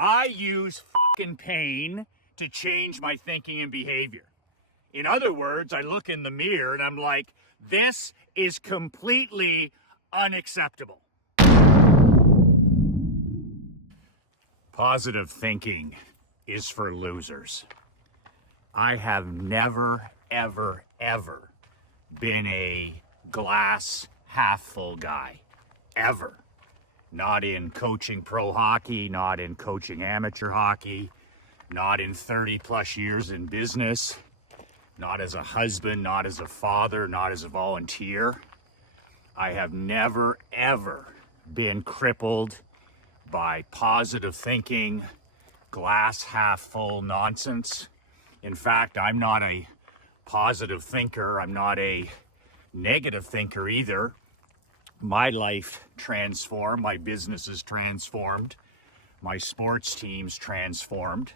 I use fucking pain to change my thinking and behavior. In other words, I look in the mirror and I'm like, this is completely unacceptable. Positive thinking is for losers. I have never, ever, ever been a glass half full guy. Ever. Not in coaching pro hockey, not in coaching amateur hockey, not in 30 plus years in business, not as a husband, not as a father, not as a volunteer. I have never, ever been crippled by positive thinking, glass half full nonsense. In fact, I'm not a positive thinker. I'm not a negative thinker either. My life transformed, my business is transformed, my sports team's transformed.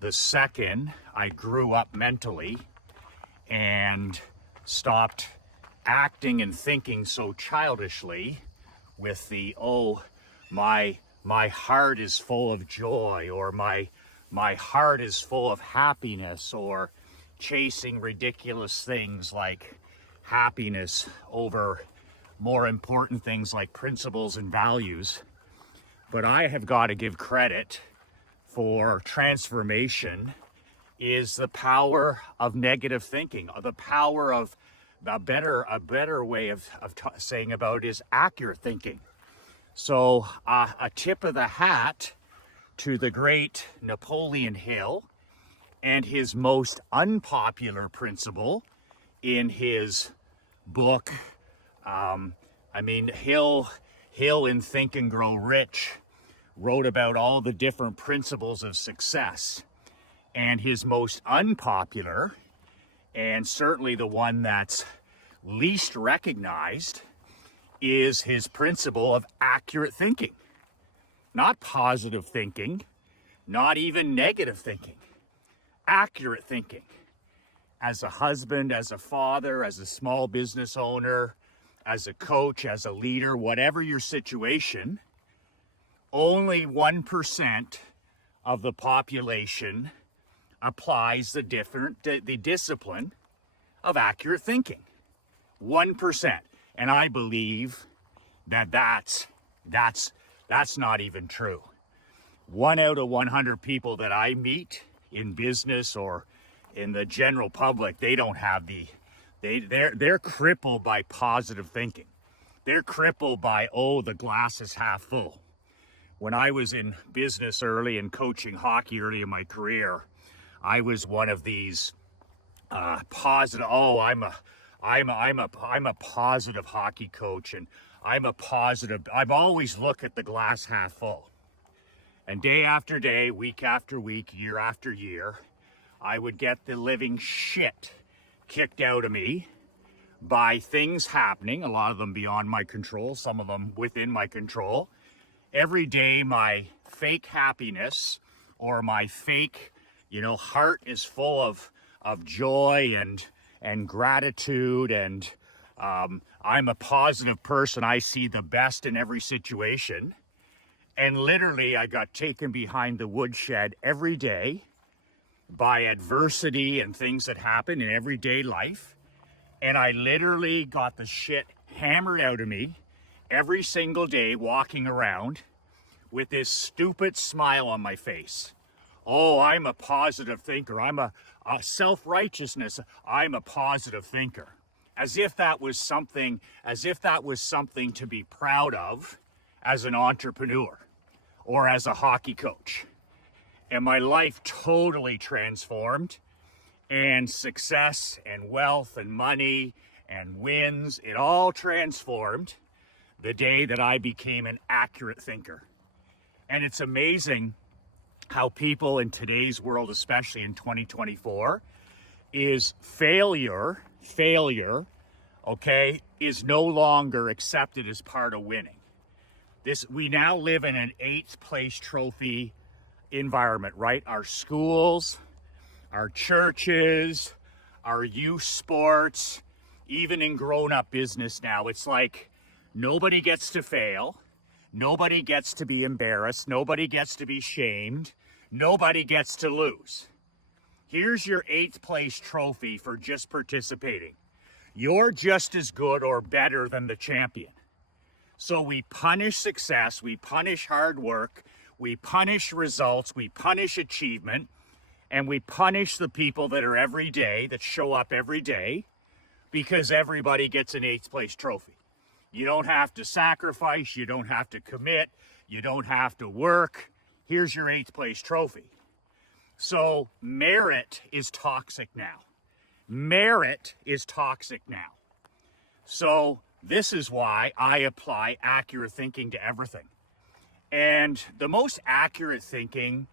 The second I grew up mentally and stopped acting and thinking so childishly with the, my heart is full of joy, or my heart is full of happiness, or chasing ridiculous things like happiness over more important things like principles and values. But I have got to give credit for transformation is the power of negative thinking, the power of a better way of saying about it is accurate thinking. So a tip of the hat to the great Napoleon Hill and his most unpopular principle in his book. Hill in Think and Grow Rich wrote about all the different principles of success. And his most unpopular, and certainly the one that's least recognized, is his principle of accurate thinking. Not positive thinking, not even negative thinking. Accurate thinking. As a husband, as a father, as a small business owner, as a coach, as a leader, whatever your situation, only 1% of the population applies the discipline of accurate thinking. 1%. And I believe that that's not even true. 1 out of 100 people that I meet in business or in the general public, they don't have they're crippled by positive thinking. They're crippled by, the glass is half full. When I was in business early and coaching hockey early in my career, I was one of these positive. I'm a positive hockey coach, and I've always looked at the glass half full. And day after day, week after week, year after year, I would get the living shit kicked out of me by things happening, a lot of them beyond my control, some of them within my control. Every day, my fake happiness or my fake, heart is full of joy and gratitude, and I'm a positive person. I see the best in every situation. And literally, I got taken behind the woodshed every day by adversity and things that happen in everyday life. And I literally got the shit hammered out of me every single day, walking around with this stupid smile on my face. I'm a positive thinker. I'm a self-righteousness. I'm a positive thinker. As if that was something to be proud of as an entrepreneur or as a hockey coach. And my life totally transformed, and success and wealth and money and wins, it all transformed the day that I became an accurate thinker. And it's amazing how people in today's world, especially in 2024, is failure, is no longer accepted as part of winning. We now live in an 8th place trophy environment, right? Our schools, our churches, our youth sports, even in grown-up business now, it's like nobody gets to fail. Nobody gets to be embarrassed. Nobody gets to be shamed. Nobody gets to lose. Here's your 8th place trophy for just participating. You're just as good or better than the champion. So we punish success, we punish hard work, we punish results, we punish achievement, and we punish the people that are every day, that show up every day, because everybody gets an 8th place trophy. You don't have to sacrifice, you don't have to commit, you don't have to work. Here's your 8th place trophy. So merit is toxic now. Merit is toxic now. So this is why I apply accurate thinking to everything. And the most accurate thinking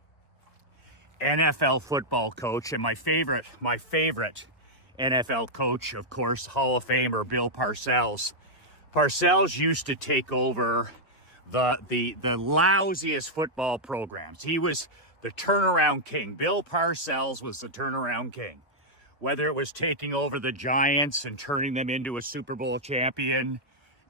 NFL football coach, and my favorite NFL coach, of course, Hall of Famer Bill Parcells. Parcells used to take over the lousiest football programs. He was the turnaround king. Bill Parcells was the turnaround king. Whether it was taking over the Giants and turning them into a Super Bowl champion,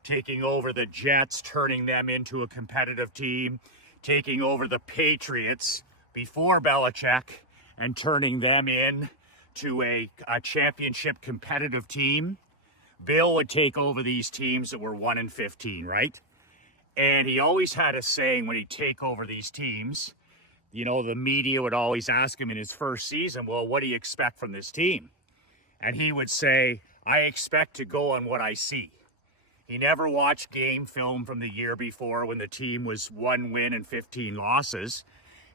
taking over the Jets, turning them into a competitive team, taking over the Patriots before Belichick and turning them into a championship competitive team. Bill would take over these teams that were 1-15, right? And he always had a saying when he'd take over these teams. You know, the media would always ask him in his first season, well, what do you expect from this team? And he would say, I expect to go on what I see. He never watched game film from the year before when the team was 1 win and 15 losses.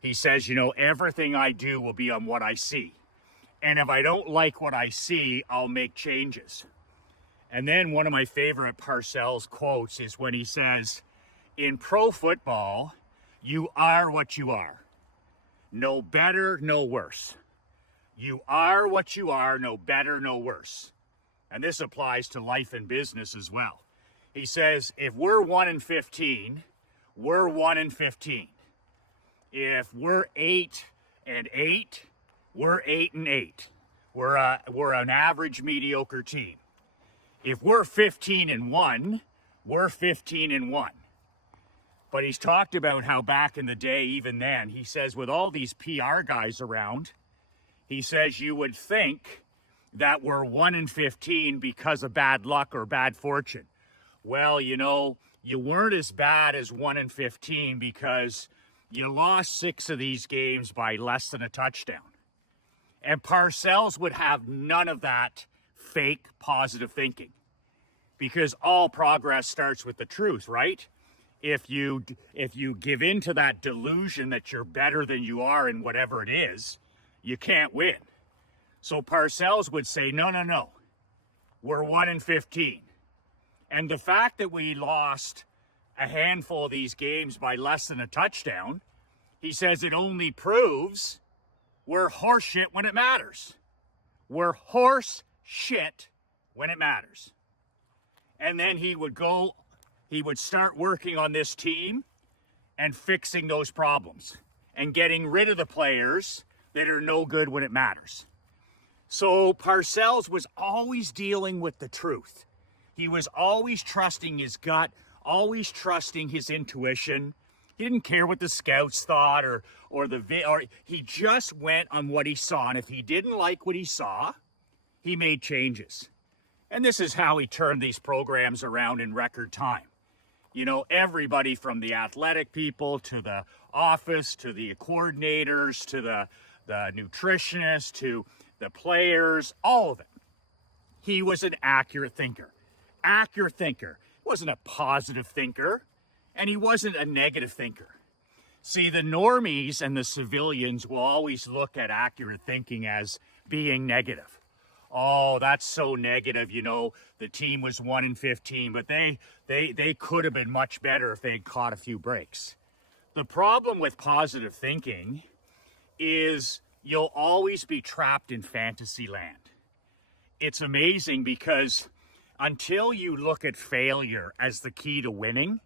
He says, you know, everything I do will be on what I see. And if I don't like what I see, I'll make changes. And then one of my favorite Parcells quotes is when he says, in pro football, you are what you are. No better, no worse. You are what you are, no better, no worse. And this applies to life and business as well. He says, if we're 1-15, we're 1-15. If we're 8-8, we're 8-8. We're an average, mediocre team. If we're 15-1, we're 15-1. But he's talked about how back in the day, even then, he says with all these PR guys around, he says you would think that we're 1-15 because of bad luck or bad fortune. Well, you know, you weren't as bad as 1-15 because you lost 6 of these games by less than a touchdown. And Parcells would have none of that fake positive thinking, because all progress starts with the truth, right? If you give in to that delusion that you're better than you are in whatever it is, you can't win. So Parcells would say, no, we're 1-15. And the fact that we lost a handful of these games by less than a touchdown, he says it only proves we're horse shit when it matters. We're horse shit when it matters. And then he would start working on this team and fixing those problems and getting rid of the players that are no good when it matters. So Parcells was always dealing with the truth. He was always trusting his gut, always trusting his intuition. He didn't care what the scouts thought or he just went on what he saw. And if he didn't like what he saw, he made changes. And this is how he turned these programs around in record time. You know, everybody from the athletic people to the office, to the coordinators, to the nutritionists, to the players, all of it. He was an accurate thinker. Accurate thinker. He wasn't a positive thinker, and he wasn't a negative thinker. See, the normies and the civilians will always look at accurate thinking as being negative. Oh, that's so negative, you know, the team was 1-15, but they could have been much better if they had caught a few breaks. The problem with positive thinking is you'll always be trapped in fantasy land. It's amazing because until you look at failure as the key to winning,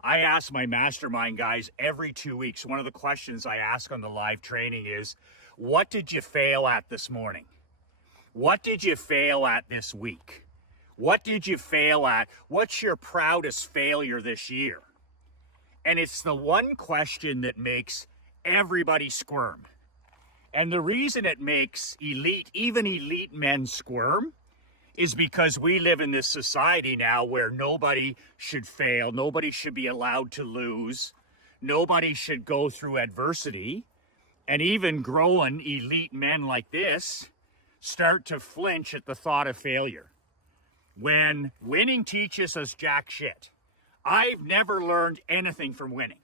I ask my mastermind guys every 2 weeks, one of the questions I ask on the live training is, what did you fail at this morning? What did you fail at this week? What did you fail at? What's your proudest failure this year? And it's the one question that makes everybody squirm. And the reason it makes even elite men squirm is because we live in this society now where nobody should fail, nobody should be allowed to lose, nobody should go through adversity. And even growing elite men like this start to flinch at the thought of failure. When winning teaches us jack shit. I've never learned anything from winning.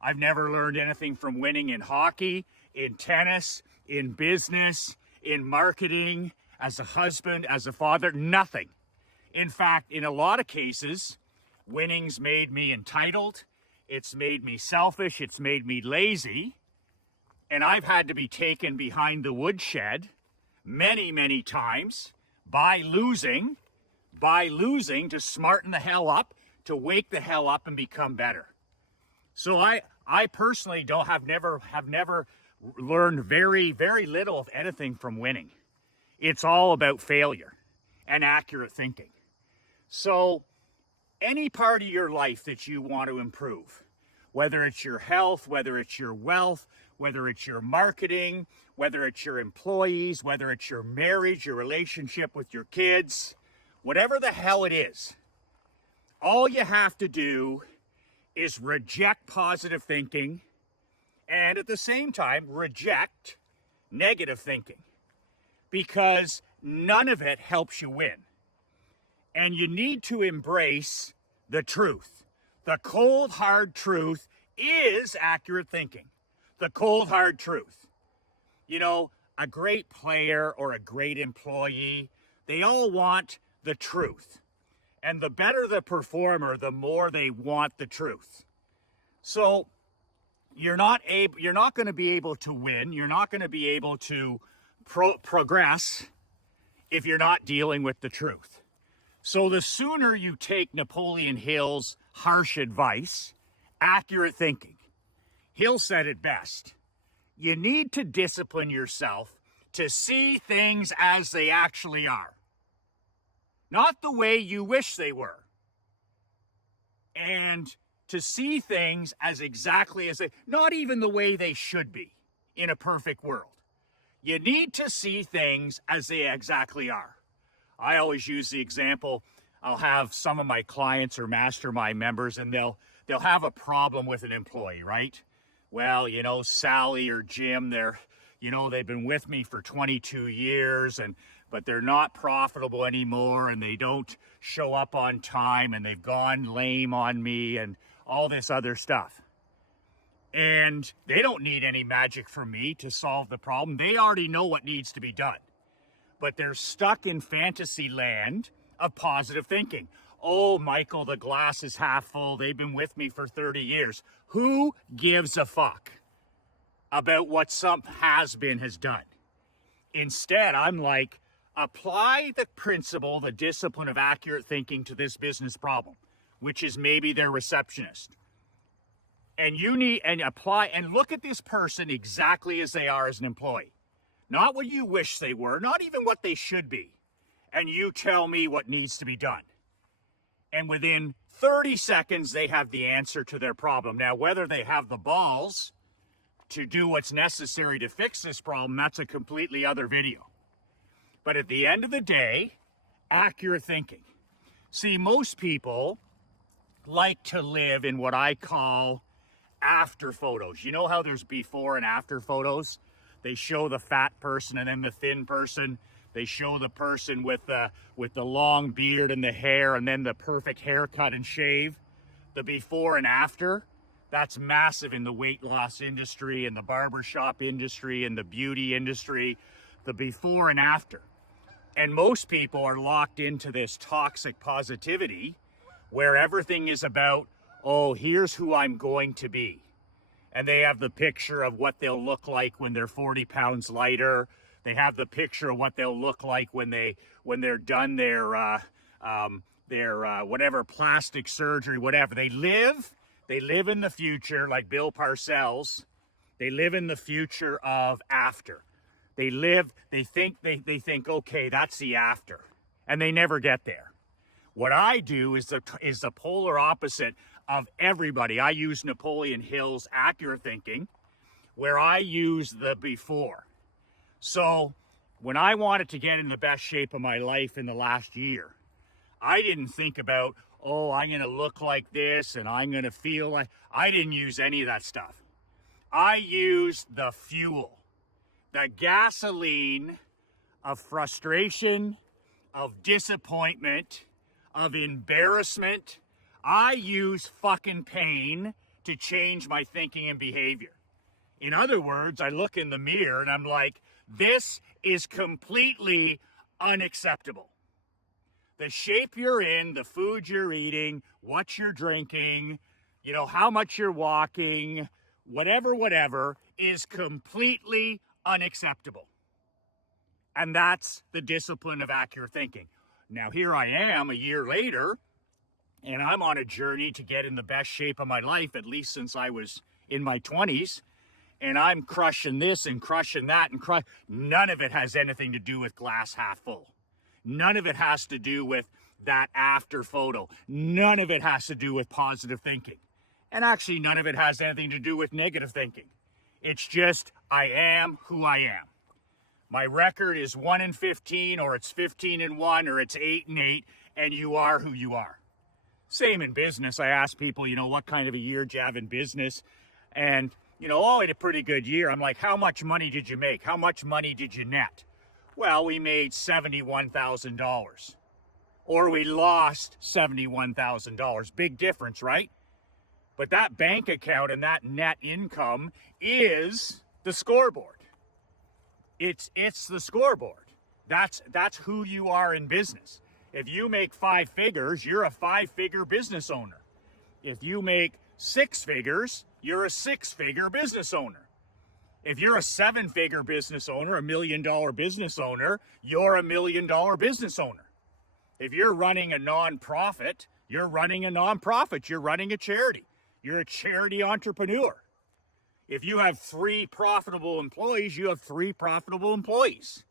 I've never learned anything from winning in hockey, in tennis, in business, in marketing, as a husband, as a father, nothing. In fact, in a lot of cases, winning's made me entitled, it's made me selfish, it's made me lazy, and I've had to be taken behind the woodshed many, many times by losing to smarten the hell up, to wake the hell up and become better. So I personally have never learned very, very little of anything from winning. It's all about failure and accurate thinking. So any part of your life that you want to improve, whether it's your health, whether it's your wealth, whether it's your marketing, whether it's your employees, whether it's your marriage, your relationship with your kids, whatever the hell it is, all you have to do is reject positive thinking and at the same time reject negative thinking, because none of it helps you win. And you need to embrace the truth. The cold, hard truth is accurate thinking. The cold, hard truth. You know, a great player or a great employee, they all want the truth. And the better the performer, the more they want the truth. So you're not going to be able to win. You're not going to be able to progress if you're not dealing with the truth. So the sooner you take Napoleon Hill's harsh advice, accurate thinking, Hill said it best. You need to discipline yourself to see things as they actually are, not the way you wish they were, and to see things as exactly as not even the way they should be in a perfect world. You need to see things as they exactly are. I always use the example, I'll have some of my clients or mastermind members and they'll have a problem with an employee, right? Well, you know, Sally or Jim, they've been with me for 22 years but they're not profitable anymore and they don't show up on time and they've gone lame on me and all this other stuff. And they don't need any magic from me to solve the problem. They already know what needs to be done. But they're stuck in fantasy land of positive thinking. Oh, Michael, the glass is half full. They've been with me for 30 years. Who gives a fuck about what some has-been has done? Instead, I'm like, apply the principle, the discipline of accurate thinking to this business problem, which is maybe their receptionist. And apply and look at this person exactly as they are as an employee. Not what you wish they were, not even what they should be. And you tell me what needs to be done. And within 30 seconds, they have the answer to their problem. Now, whether they have the balls to do what's necessary to fix this problem, that's a completely other video. But at the end of the day, accurate thinking. See, most people like to live in what I call after photos. You know how there's before and after photos? They show the fat person and then the thin person. They show the person with the long beard and the hair and then the perfect haircut and shave. The before and after, that's massive in the weight loss industry and the barbershop industry and the beauty industry. The before and after. And most people are locked into this toxic positivity where everything is about, oh, here's who I'm going to be. And they have the picture of what they'll look like when they're 40 pounds lighter. They have the picture of what they'll look like when they're done their whatever plastic surgery, whatever. They live in the future, like Bill Parcells. They live in the future of after. They think, okay, that's the after. And they never get there. What I do is the polar opposite. of everybody. I use Napoleon Hill's accurate thinking, where I use the before. So when I wanted to get in the best shape of my life in the last year, I didn't think about, oh, I'm going to look like this and I'm going to feel like. I didn't use any of that stuff. I used the fuel, the gasoline of frustration, of disappointment, of embarrassment. I use fucking pain to change my thinking and behavior. In other words, I look in the mirror and I'm like, this is completely unacceptable. The shape you're in, the food you're eating, what you're drinking, how much you're walking, whatever, is completely unacceptable. And that's the discipline of accurate thinking. Now, here I am a year later, and I'm on a journey to get in the best shape of my life, at least since I was in my 20s. And I'm crushing this and crushing that and none of it has anything to do with glass half full. None of it has to do with that after photo. None of it has to do with positive thinking. And actually, none of it has anything to do with negative thinking. It's just, I am who I am. My record is 1-15, or it's 15-1, or it's 8-8, and you are who you are. Same in business. I ask people, what kind of a year do you have in business? And, I had a pretty good year. I'm like, how much money did you make? How much money did you net? Well, we made $71,000. Or we lost $71,000. Big difference, right? But that bank account and that net income is the scoreboard. It's the scoreboard. That's who you are in business. If you make 5 figures, you're a 5-figure business owner. If you make 6 figures, you're a 6-figure business owner. If you're a 7-figure business owner, $1 million business owner, you're a $1 million business owner. If you're running a nonprofit, you're running a nonprofit. You're running a charity. You're a charity entrepreneur. If you have 3 profitable employees, you have 3 profitable employees.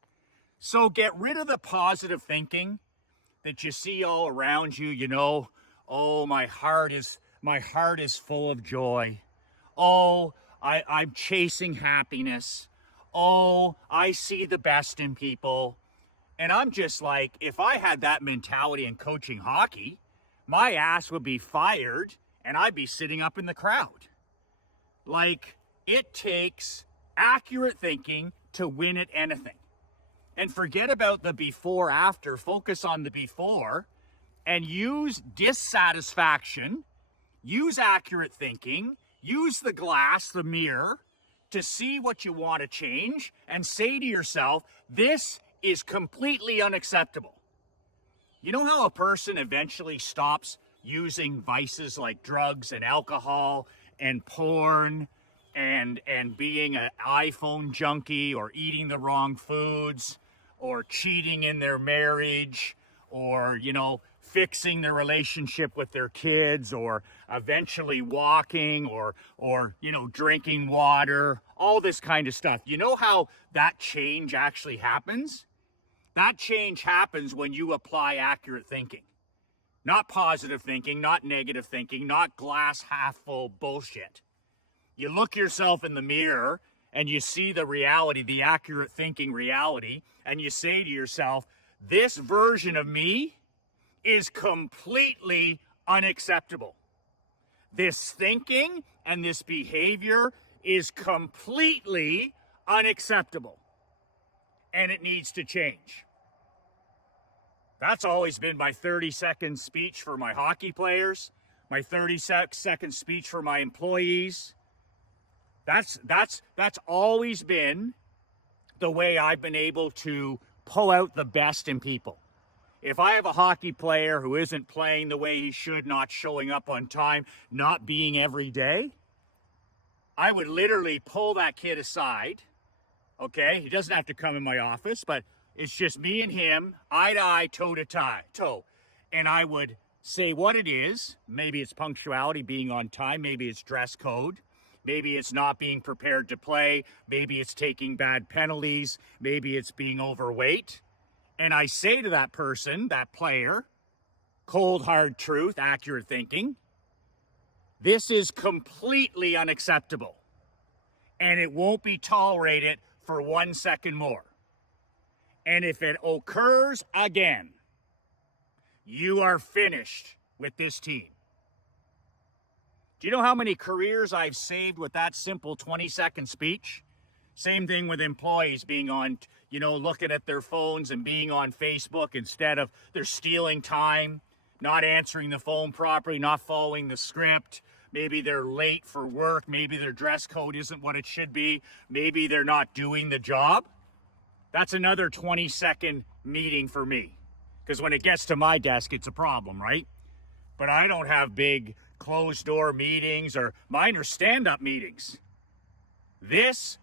So get rid of the positive thinking that you see all around you. Oh, my heart is full of joy. Oh, I'm chasing happiness. Oh, I see the best in people. And I'm just like, if I had that mentality in coaching hockey, my ass would be fired and I'd be sitting up in the crowd. Like, it takes accurate thinking to win at anything. And forget about the before, after. Focus on the before and use dissatisfaction, use accurate thinking, use the glass, the mirror, to see what you want to change and say to yourself, this is completely unacceptable. You know how a person eventually stops using vices like drugs and alcohol and porn and being an iPhone junkie or eating the wrong foods or cheating in their marriage or, fixing their relationship with their kids or eventually walking or drinking water, all this kind of stuff. You know how that change actually happens? That change happens when you apply accurate thinking. Not positive thinking, not negative thinking, not glass half full bullshit. You look yourself in the mirror and you see the reality, the accurate thinking reality, and you say to yourself, this version of me is completely unacceptable. This thinking and this behavior is completely unacceptable. And it needs to change. That's always been my 30-second speech for my hockey players, my 30-second speech for my employees. That's always been the way I've been able to pull out the best in people. If I have a hockey player who isn't playing the way he should, not showing up on time, not being every day, I would literally pull that kid aside. Okay, he doesn't have to come in my office, but it's just me and him, eye to eye, toe to toe. And I would say what it is. Maybe it's punctuality, being on time. Maybe it's dress code. Maybe it's not being prepared to play. Maybe it's taking bad penalties. Maybe it's being overweight. And I say to that person, that player, cold, hard truth, accurate thinking, This is completely unacceptable, and it won't be tolerated for 1 second more. And if it occurs again, you are finished with this team. Do you know how many careers I've saved with that simple 20-second speech? Same thing with employees being on, looking at their phones and being on Facebook instead of they're stealing time, not answering the phone properly, not following the script. Maybe they're late for work. Maybe their dress code isn't what it should be. Maybe they're not doing the job. That's another 20-second meeting for me. Because when it gets to my desk, it's a problem, right? But I don't have big closed-door meetings, or mine are stand-up meetings. This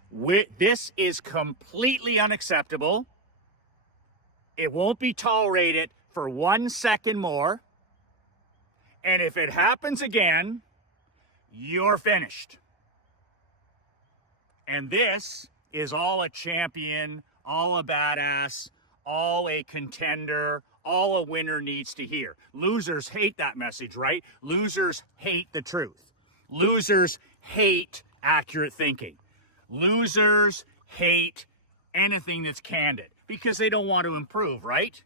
is completely unacceptable. It won't be tolerated for 1 second more. And if it happens again, you're finished. And this is all a champion, all a badass, all a contender, all a winner needs to hear. Losers hate that message, right? Losers hate the truth. Losers hate accurate thinking. Losers hate anything that's candid because they don't want to improve, right?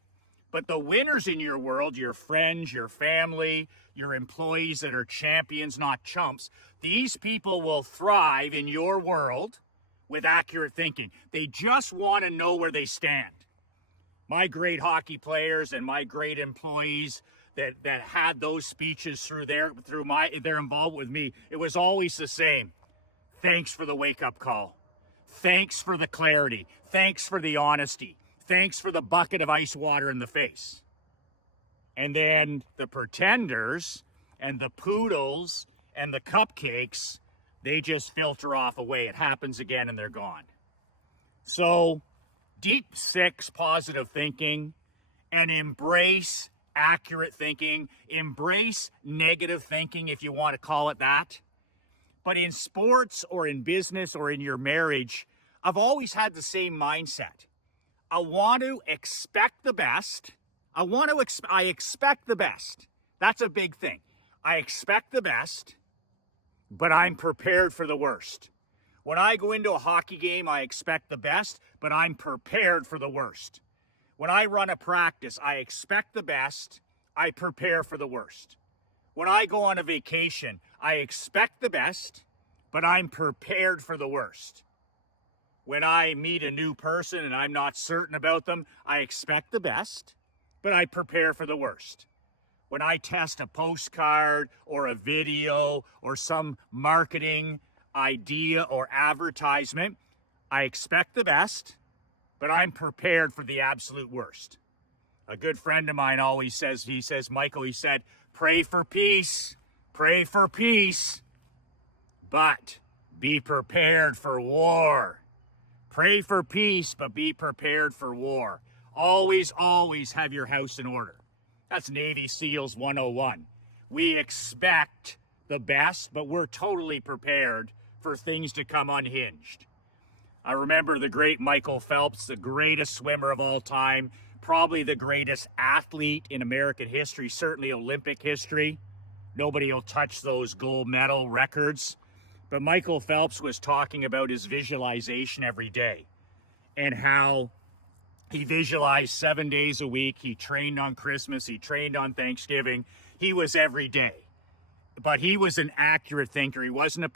But the winners in your world, your friends, your family, your employees that are champions, not chumps, these people will thrive in your world with accurate thinking. They just want to know where they stand. My great hockey players and my great employees that had those speeches through their involvement with me, it was always the same. Thanks for the wake-up call. Thanks for the clarity. Thanks for the honesty. Thanks for the bucket of ice water in the face. And then the pretenders and the poodles and the cupcakes, they just filter off away. It happens again and they're gone. So deep six positive thinking and embrace accurate thinking. Embrace negative thinking, if you want to call it that. But in sports or in business or in your marriage, I've always had the same mindset. I want to expect the best. I expect the best. That's a big thing. I expect the best, but I'm prepared for the worst. When I go into a hockey game, I expect the best, but I'm prepared for the worst. When I run a practice, I expect the best. I prepare for the worst. When I go on a vacation, I expect the best, but I'm prepared for the worst. When I meet a new person and I'm not certain about them, I expect the best, but I prepare for the worst. When I test a postcard or a video or some marketing idea or advertisement, I expect the best, but I'm prepared for the absolute worst. A good friend of mine always says, Michael, pray for peace, but be prepared for war. Pray for peace, but be prepared for war. Always, always have your house in order. That's Navy SEALs 101. We expect the best, but we're totally prepared for things to come unhinged. I remember the great Michael Phelps, the greatest swimmer of all time, probably the greatest athlete in American history, certainly Olympic history. Nobody will touch those gold medal records. But Michael Phelps was talking about his visualization every day and how he visualized 7 days a week. He trained on Christmas. He trained on Thanksgiving. He was every day. But he was an accurate thinker. He wasn't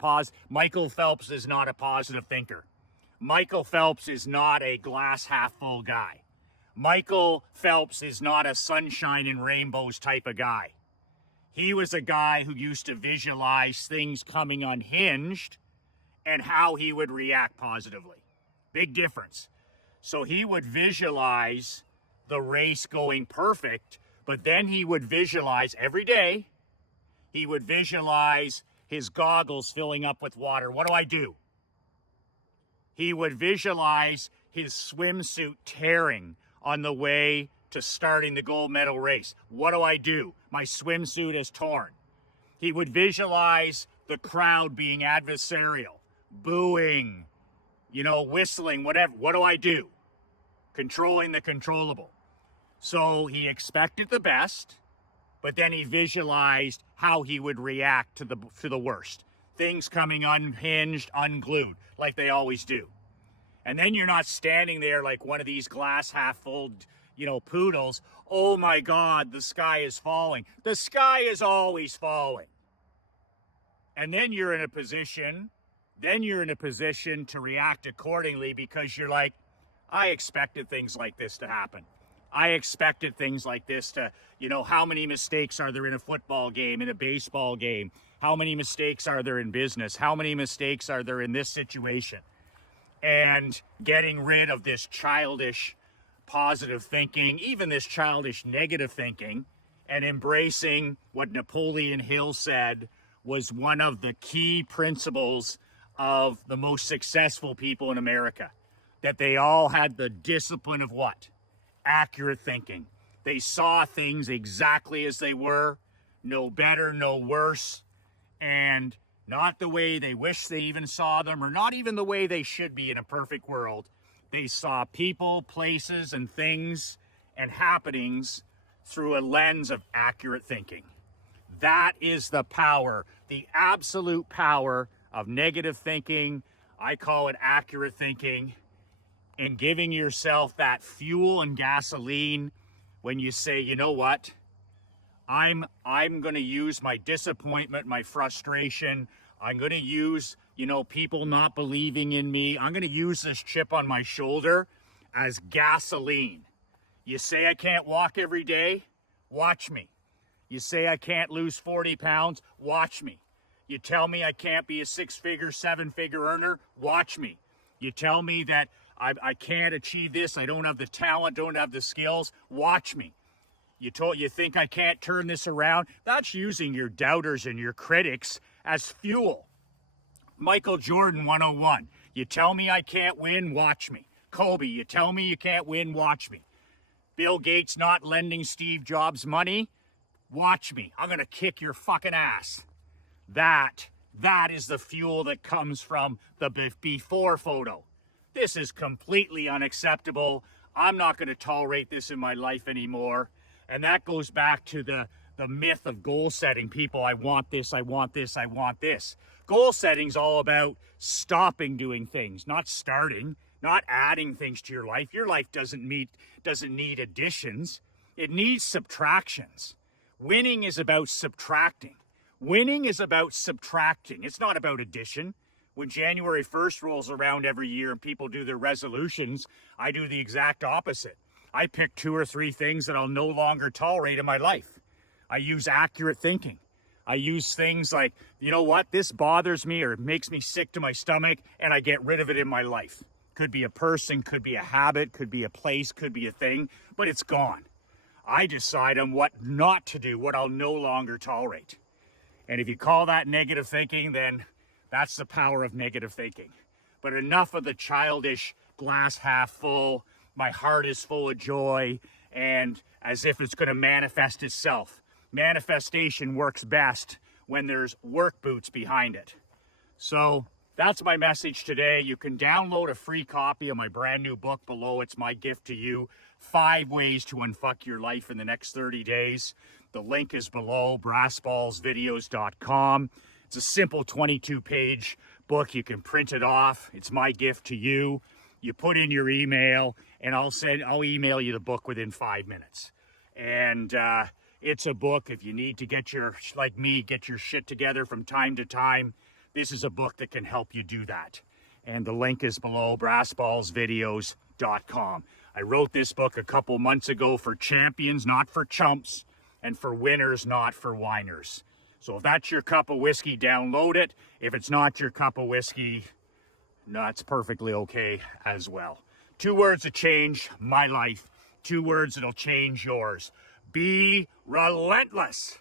Michael Phelps is not a positive thinker. Michael Phelps is not a glass half full guy. Michael Phelps is not a sunshine and rainbows type of guy. He was a guy who used to visualize things coming unhinged and how he would react positively. Big difference. So he would visualize the race going perfect, but then he would visualize every day, he would visualize his goggles filling up with water. What do I do? He would visualize his swimsuit tearing on the way to starting the gold medal race. What do I do? My swimsuit is torn. He would visualize the crowd being adversarial, booing, whistling, whatever. What do I do? Controlling the controllable. So he expected the best, but then he visualized how he would react to the worst. Things coming unhinged, unglued, like they always do. And then you're not standing there like one of these glass half full, poodles. Oh my God, the sky is falling. The sky is always falling. And then you're in a position to react accordingly, because you're like, I expected things like this to happen. I expected things like this to, how many mistakes are there in a football game, in a baseball game? How many mistakes are there in business? How many mistakes are there in this situation? And getting rid of this childish positive thinking, even this childish negative thinking, and embracing what Napoleon Hill said was one of the key principles of the most successful people in America. That they all had the discipline of what? Accurate thinking. They saw things exactly as they were, no better, no worse, and not the way they wish they even saw them, or not even the way they should be in a perfect world. They saw people, places, and things and happenings through a lens of accurate thinking. That is the power, the absolute power of negative thinking. I call it accurate thinking. And giving yourself that fuel and gasoline when you say, you know what, I'm going to use my disappointment, my frustration. I'm going to use, people not believing in me. I'm going to use this chip on my shoulder as gasoline. You say I can't walk every day? Watch me. You say I can't lose 40 pounds? Watch me. You tell me I can't be a 6-figure, 7-figure earner? Watch me. You tell me that I can't achieve this, I don't have the talent, don't have the skills, watch me. You think I can't turn this around? That's using your doubters and your critics as fuel. Michael Jordan 101. You tell me I can't win, watch me. Kobe, you tell me you can't win, watch me. Bill Gates not lending Steve Jobs money, watch me. I'm going to kick your fucking ass. That is the fuel that comes from the before photo. This is completely unacceptable. I'm not going to tolerate this in my life anymore. And that goes back to the myth of goal setting. People, I want this, I want this, I want this. Goal setting's all about stopping doing things, not starting, not adding things to your life. Your life doesn't need additions. It needs subtractions. Winning is about subtracting. Winning is about subtracting. It's not about addition. When January 1st rolls around every year and people do their resolutions, I do the exact opposite. I pick 2 or 3 things that I'll no longer tolerate in my life. I use accurate thinking. I use things like, you know what, this bothers me or makes me sick to my stomach, and I get rid of it in my life. Could be a person, could be a habit, could be a place, could be a thing, but it's gone. I decide on what not to do, what I'll no longer tolerate. And if you call that negative thinking, then that's the power of negative thinking. But enough of the childish glass half full, my heart is full of joy, and as if it's going to manifest itself. Manifestation works best when there's work boots behind it. So that's my message today. You can download a free copy of my brand new book below. It's my gift to you. 5 ways to unfuck your life in the next 30 days. The link is below, brassballsvideos.com. It's a simple 22-page book. You can print it off. It's my gift to you. You put in your email, and I'll email you the book within 5 minutes. And it's a book, if you need to get your shit together from time to time, this is a book that can help you do that. And the link is below, brassballsvideos.com. I wrote this book a couple months ago for champions, not for chumps, and for winners, not for whiners. So if that's your cup of whiskey, download it. If it's not your cup of whiskey, that's perfectly okay as well. 2 words that change my life. 2 words that'll change yours. Be relentless.